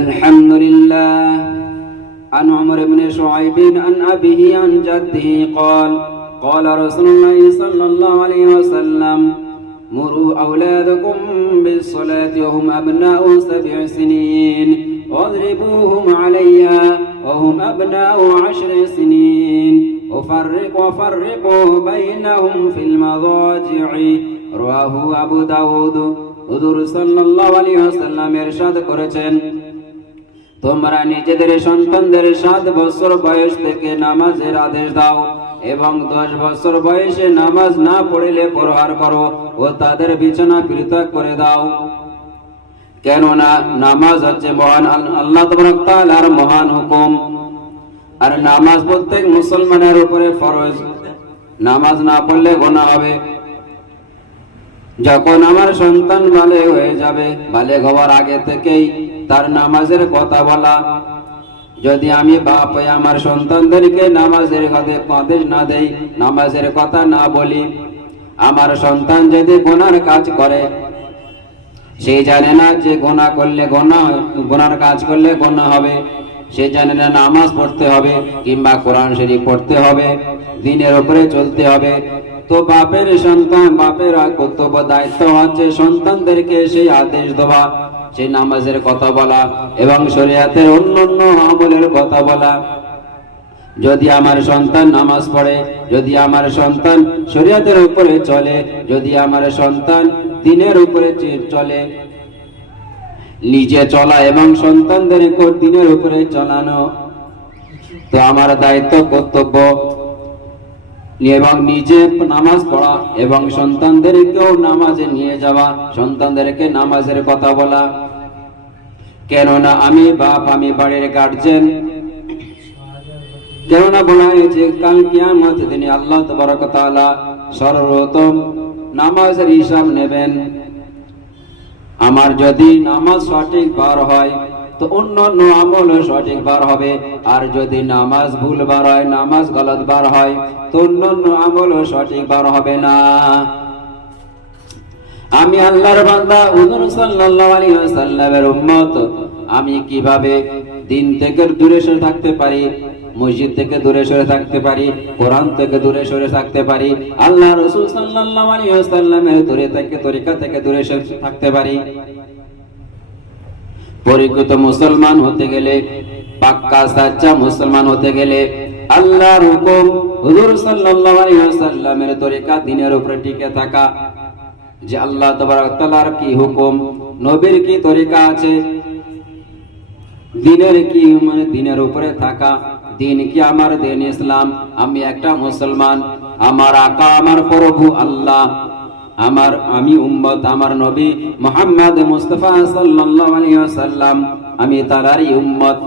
الحمد لله. عن عمر بن شعيب عن أبيه عن جده قال قال رسول الله صلى الله عليه وسلم مروا أولادكم بالصلاة وهم أبناء 7 سنين واضربوهم عليها وهم أبناء 10 سنين وفرقوا بينهم في المضاجع. رواه أبو داود. হুজুর সাল্লাল্লাহু আলাইহি ওয়াসাল্লাম ইরশাদ করেছেন, তোমরা নিজেদের সন্তানদের 7 বছর বয়স থেকে নামাজের আদেশ দাও এবং 10 বছর বয়সে নামাজ না পড়লে প্রহার করো ও তাদের বিছানা পৃথক করে দাও। কেননা নামাজ হচ্ছে মহান আল্লাহ তাবারক তাআলার মহান হুকুম, আর নামাজ প্রত্যেক মুসলমানের উপরে ফরজ। নামাজ না পড়লে গুনাহ হবে। যখন আমার সন্তান বালেগ হয়ে যাবে, বালেগ হওয়ার আগে থেকেই তার নামাজের কথা বলা। যদি আমি বাপ হয়ে আমার সন্তানদেরকে নামাজের আদেশ না দেই, নামাজের কথা না বলি, আমার সন্তান যদি গুনার কাজ করে, সে জানে না যে গুনাহ করলে গুনার কাজ করলে গুনাহ হবে, সে জানে না নামাজ পড়তে হবে কিংবা কোরআন শরীফ পড়তে হবে, দ্বীনের উপরে চলতে হবে। তো বাপের কর্তব্য দায়িত্ব হচ্ছে সন্তানদেরকে সেই আদেশ দেওয়া, সেই নামাজের কথা বলা এবং শরীয়তের অন্যান্য আমলের কথা বলা। যদি আমার সন্তান নামাজ পড়ে, যদি আমার সন্তান শরীয়তের উপরে চলে, যদি আমার সন্তান দ্বীনের উপরে চলে, নিজে চলা এবং সন্তানদেরকে দ্বীনের উপরে চালানো, তো আমার দায়িত্ব কর্তব্য এবং নিজে নামাজ পড়া এবং সন্তানদেরকেও নামাজে নিয়ে যাওয়া, সন্তানদেরকে নামাজের কথা বলা। কেননা আমি বাপ, আমি বাড়ির গার্জিয়ান। কেননা বলা হয়েছে কাল কিয়ামত দিনে আল্লাহ তাবারক তাআলা সর্বপ্রথম নামাজের হিসাব নেবেন। আমার যদি নামাজ সঠিক বার হয় তো অন্যান্য আমল সঠিক বার হবে, আর যদি নামাজ ভুল বার হয়, নামাজ গলত বার হয়, তো অন্যান্য আমল সঠিক বার হবে না। আমি আল্লাহর বান্দা, হুজুর সাল্লাল্লাহু আলাইহি ওয়াসাল্লামের উম্মত। আমি কিভাবে দ্বীন থেকে দূরে সরে থাকতে পারি, মসজিদ থেকে দূরে সরে থাকতে পারি, কোরআন থেকে দূরে সরে থাকতে পারি, আল্লাহ রাসূল সাল্লাল্লাহু আলাইহি ওয়াসাল্লামের তরিকা থেকে দূরে সরে থাকতে পারি। পরিচিত মুসলমান হতে গেলে, পাক্কা সাচ্চা মুসলমান হতে গেলে আল্লাহর হুকুম, হুজুর সাল্লাল্লাহু আলাইহি ওয়াসাল্লামের তরিকা, দ্বীনের উপরে টিকে থাকা। যে আল্লাহ তাবারক তাআলার কি হুকুম, নবীর কি তরিকা আছে, দ্বীনের কি দ্বীনের উপরে থাকা। দ্বীন কি আমার দ্বীন ইসলাম। আমি একটা মুসলমান, আমার আকা, আমার প্রভু আল্লাহ, আমি উম্মত, আমার নবী মুহাম্মদ মুস্তাফা সাল্লাল্লাহু আলাইহি ওয়াসাল্লাম, আমি তারই উম্মত।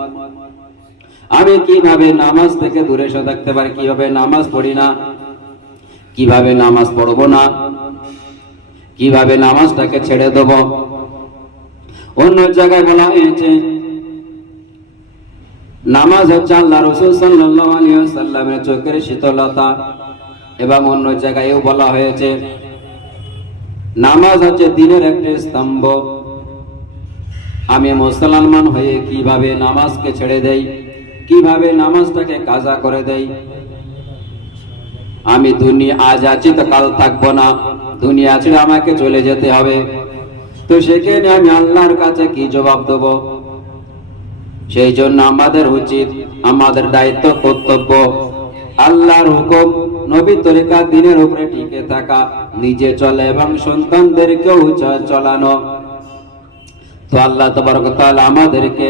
আমি কিভাবে নামাজ থেকে দূরে সরে থাকতে পারি, কিভাবে নামাজ পড়ি না, কিভাবে নামাজ পড়বো না, কিভাবে নামাজটাকে ছেড়ে দেব। অন্য জায়গায় বলা হয়েছে নামাজ হচ্ছে আল্লাহ রাসূল সাল্লাল্লাহু আলাইহি ওয়াসাল্লামের চোখের শীতলতা, এবং অন্য জায়গায়ও বলা হয়েছে নামাজ হচ্ছে দ্বীনের একটি স্তম্ভ। আমি মুসলমান হয়ে কিভাবে নামাজকে ছেড়ে দেই, কিভাবে নামাজটাকে কাজা করে দেই। আমি দুনিয়া আজ আছি তো কাল থাকবো না, দুনিয়া ছেড়ে আমাকে চলে যেতে হবে। তো সেখানে আমি আল্লাহর কাছে কি জবাব দেব? সেই জন্য আমাদের উচিত, আমাদের দায়িত্ব, কর্তব্য আল্লাহর হুকুম, নবীর তরিকা, দ্বীনের উপরে টিকে থাকা, নিজে চলে এবং সন্তানদেরকেও চলানো। তো আল্লাহ তাবারক তাআলা আমাদেরকে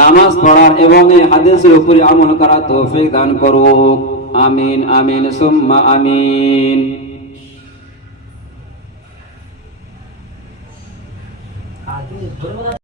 নামাজ পড়ার এবং এই হাদিসের উপরে আমল করার তৌফিক দান করুক। আমিন, আমিন, সুম্মা আমিন।